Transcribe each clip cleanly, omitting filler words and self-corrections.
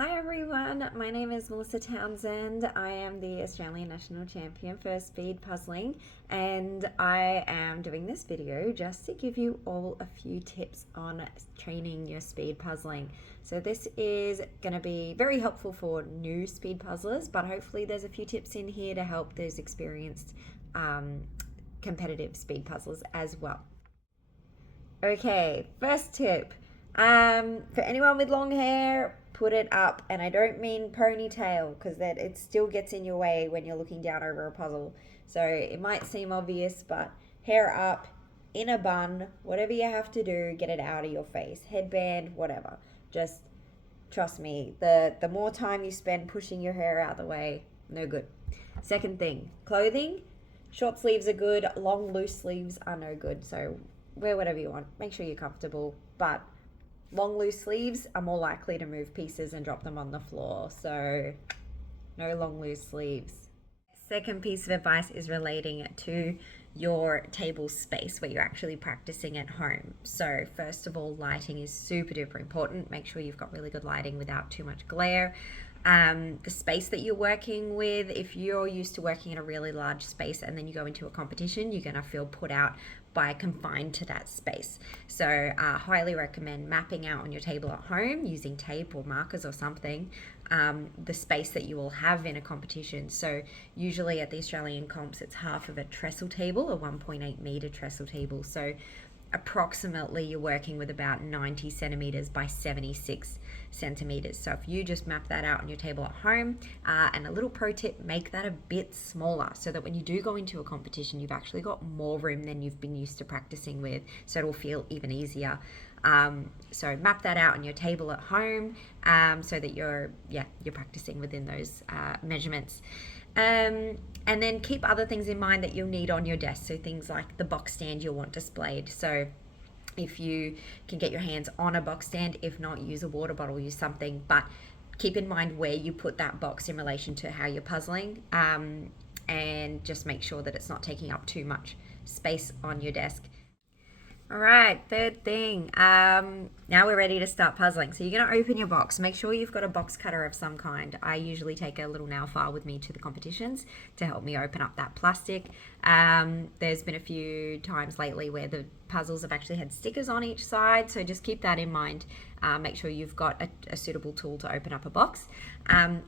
Hi everyone, my name is Melissa Townsend. I am the Australian National Champion for Speed Puzzling, and I am doing this video just to give you all a few tips on training your speed puzzling. So this is going to be very helpful for new speed puzzlers, but hopefully there's a few tips in here to help those experienced competitive speed puzzlers as well. Okay, first tip. For anyone with long hair, put it up. And I don't mean ponytail because that it still gets in your way when you're looking down over a puzzle. So it might seem obvious, but hair up, in a bun, whatever you have to do, get it out of your face. Headband, whatever. Just trust me, the more time you spend pushing your hair out of the way, no good. Second thing, clothing. Short sleeves are good, long loose sleeves are no good. So wear whatever you want. Make sure you're comfortable, but long loose sleeves are more likely to move pieces and drop them on the floor. So no long loose sleeves. Second piece of advice is relating to your table space where you're actually practicing at home. So first of all, lighting is super duper important. Make sure you've got really good lighting without too much glare. The space that you're working with, if you're used to working in a really large space and then you go into a competition, you're going to feel put out by confined to that space. So highly recommend mapping out on your table at home using tape or markers or something the space that you will have in a competition. So usually at the Australian comps it's half of a trestle table, a 1.8 meter trestle table. So approximately you're working with about 90 centimeters by 76 centimeters. So if you just map that out on your table at home, and a little pro tip, make that a bit smaller so that when you do go into a competition, you've actually got more room than you've been used to practicing with, so it'll feel even easier. So map that out on your table at home, so that you're practicing within those measurements. And then keep other things in mind that you'll need on your desk. So things like the box stand you'll want displayed. So if you can get your hands on a box stand, if not, use a water bottle, use something. But keep in mind where you put that box in relation to how you're puzzling. And just make sure that it's not taking up too much space on your desk. All right, third thing. Now we're ready to start puzzling. So you're going to open your box. Make sure you've got a box cutter of some kind. I usually take a little nail file with me to the competitions to help me open up that plastic. There's been a few times lately where the puzzles have actually had stickers on each side, so just keep that in mind. Make sure you've got a suitable tool to open up a box.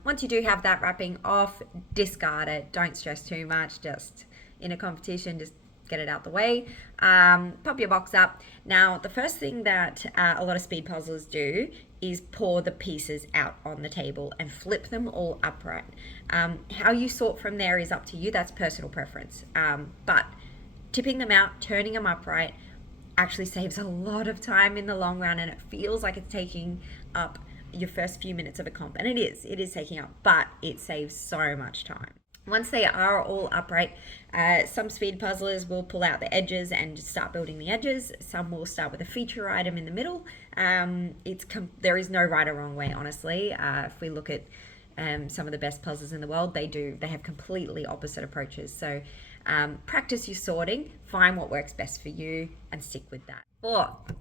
Once you do have that wrapping off, discard it. Don't stress too much. Just in a competition, just get it out the way. Pop your box up. Now, the first thing that a lot of speed puzzlers do is pour the pieces out on the table and flip them all upright. How you sort from there is up to you. That's personal preference. But tipping them out, turning them upright actually saves a lot of time in the long run, and it feels like it's taking up your first few minutes of a comp. And it is taking up, but it saves so much time. Once they are all upright, some speed puzzlers will pull out the edges and just start building the edges. Some will start with a feature item in the middle. There is no right or wrong way, honestly. If we look at some of the best puzzlers in the world, they have completely opposite approaches. So practice your sorting, find what works best for you, and stick with that. Fourth,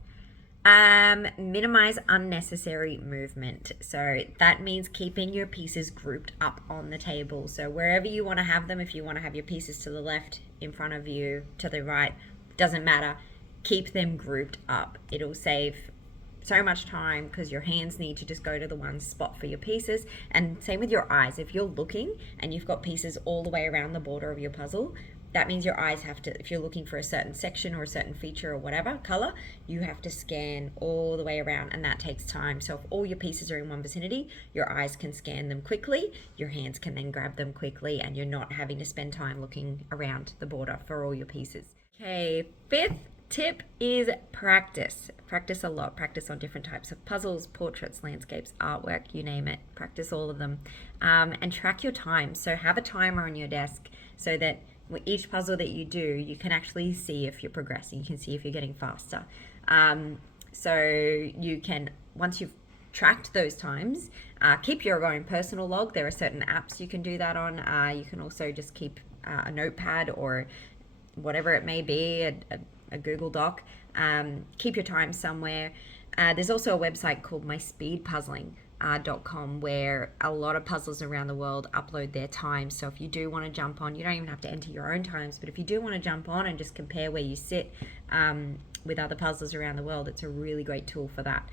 minimize unnecessary movement. So that means keeping your pieces grouped up on the table. So wherever you want to have them, if you want to have your pieces to the left, in front of you, to the right, doesn't matter. Keep them grouped up. It'll save so much time because your hands need to just go to the one spot for your pieces. And same with your eyes. If you're looking and you've got pieces all the way around the border of your puzzle, that means your eyes have to, if you're looking for a certain section or a certain feature or whatever color, you have to scan all the way around, and that takes time. So if all your pieces are in one vicinity, your eyes can scan them quickly, your hands can then grab them quickly, and you're not having to spend time looking around the border for all your pieces. Okay, fifth tip is practice. Practice a lot. Practice on different types of puzzles, portraits, landscapes, artwork, you name it. Practice all of them. And track your time. So have a timer on your desk so that each puzzle that you do, you can actually see if you're progressing. You can see if you're getting faster. So you can, once you've tracked those times, keep your own personal log. There are certain apps you can do that on. You can also just keep a notepad or whatever it may be, a Google Doc. Keep your time somewhere. There's also a website called My Speed Puzzling. .com, where a lot of puzzlers around the world upload their times. So if you do want to jump on, you don't even have to enter your own times, but if you do want to jump on and just compare where you sit with other puzzlers around the world, it's a really great tool for that.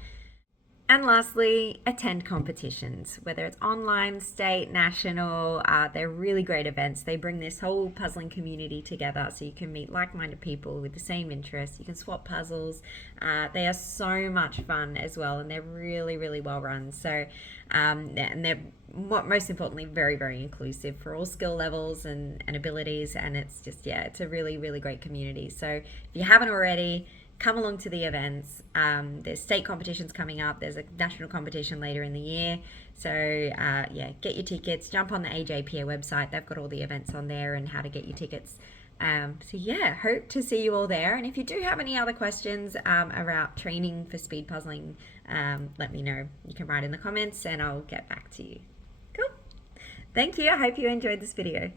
And lastly, attend competitions, whether it's online, state, national. They're really great events. They bring this whole puzzling community together so you can meet like-minded people with the same interests. You can swap puzzles. They are so much fun as well, and they're really, really well run. So, and they're most importantly very, very inclusive for all skill levels and abilities. And it's just, yeah, it's a really, really great community. So if you haven't already, come along to the events. There's state competitions coming up. There's a national competition later in the year. So yeah, get your tickets. Jump on the AJPA website. They've got all the events on there and how to get your tickets. So yeah, hope to see you all there. And if you do have any other questions about training for speed puzzling, let me know. You can write in the comments and I'll get back to you. Cool. Thank you. I hope you enjoyed this video.